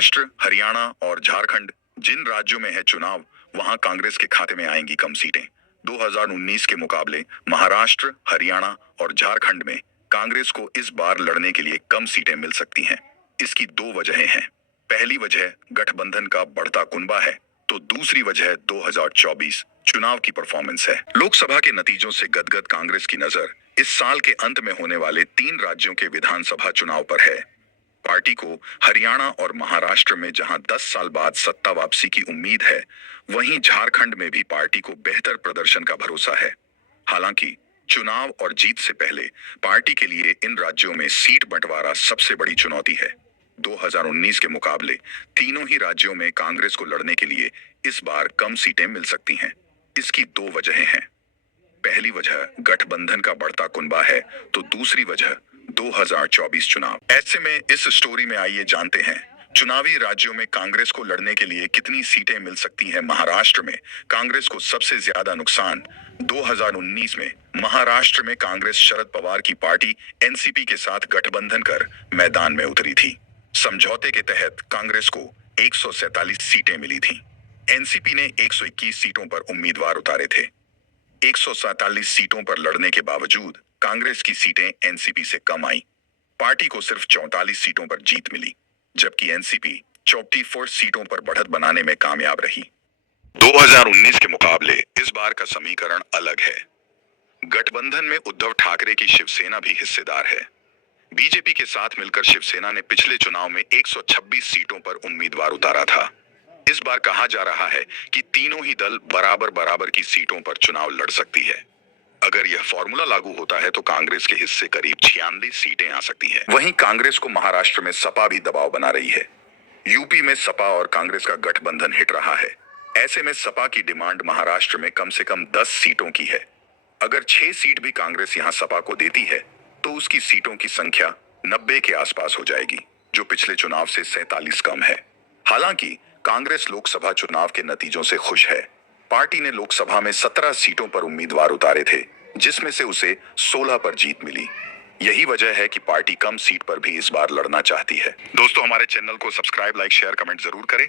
महाराष्ट्र, हरियाणा और झारखंड जिन राज्यों में है चुनाव, वहां कांग्रेस के खाते में आएंगी कम सीटें। 2019 के मुकाबले महाराष्ट्र, हरियाणा और झारखंड में कांग्रेस को इस बार लड़ने के लिए कम सीटें मिल सकती हैं। इसकी दो वजहें हैं। पहली वजह गठबंधन का बढ़ता कुनबा है, तो दूसरी वजह 2024 चुनाव की परफॉर्मेंस है। लोकसभा के नतीजों से गदगद कांग्रेस की नजर इस साल के अंत में होने वाले 3 राज्यों के विधानसभा चुनाव पर है। पार्टी को हरियाणा और महाराष्ट्र में जहां 10 साल बाद सत्ता वापसी की उम्मीद है, वहीं झारखंड में भी पार्टी को बेहतर प्रदर्शन का भरोसा है। हालांकि चुनाव और जीत से पहले पार्टी के लिए इन राज्यों में सीट बंटवारा सबसे बड़ी चुनौती है। 2019 के मुकाबले तीनों ही राज्यों में कांग्रेस को लड़ने के लिए इस बार कम सीटें मिल सकती हैं। इसकी दो वजहें हैं। पहली वजह गठबंधन का बढ़ता कुनबा है, तो दूसरी वजह 2024 चुनाव। ऐसे में इस स्टोरी में आइए जानते हैं चुनावी राज्यों में कांग्रेस को लड़ने के लिए कितनी सीटें मिल सकती हैं। महाराष्ट्र में कांग्रेस को सबसे ज्यादा नुकसान। 2019 में महाराष्ट्र में कांग्रेस शरद पवार की पार्टी एनसीपी के साथ गठबंधन कर मैदान में उतरी थी। समझौते के तहत कांग्रेस को 147 सीटें मिली थी। एनसीपी ने 121 सीटों पर उम्मीदवार उतारे थे। 147 सीटों पर लड़ने के बावजूद कांग्रेस की सीटें एनसीपी से कम आई। पार्टी को सिर्फ 44 सीटों पर जीत मिली, जबकि एनसीपी 44 सीटों पर बढ़त बनाने में कामयाब रही। 2019 के मुकाबले इस बार का समीकरण अलग है। गठबंधन में उद्धव ठाकरे की शिवसेना भी हिस्सेदार है। बीजेपी के साथ मिलकर शिवसेना ने पिछले चुनाव में 126 सीटों पर उम्मीदवार उतारा था। इस बार कहा जा रहा है कि तीनों ही दल बराबर बराबर की सीटों पर चुनाव लड़ सकती है। अगर यह फॉर्मूला लागू होता है तो कांग्रेस के हिस्से करीब 46 सीटें आ सकती हैं। वहीं कांग्रेस को महाराष्ट्र में सपा भी दबाव बना रही है। यूपी में सपा और कांग्रेस का गठबंधन हिट रहा है। ऐसे में सपा की डिमांड महाराष्ट्र में कम से कम 10 सीटों की है। अगर 6 सीट भी कांग्रेस यहां सपा को देती है, तो उसकी सीटों की संख्या 90 के आसपास हो जाएगी, जो पिछले चुनाव से 47 कम है। हालांकि कांग्रेस लोकसभा चुनाव के नतीजों से खुश है। पार्टी ने लोकसभा में 17 सीटों पर उम्मीदवार उतारे थे, जिसमें से उसे 16 पर जीत मिली। यही वजह है कि पार्टी कम सीट पर भी इस बार लड़ना चाहती है। दोस्तों, हमारे चैनल को सब्सक्राइब, लाइक, शेयर, कमेंट जरूर करें।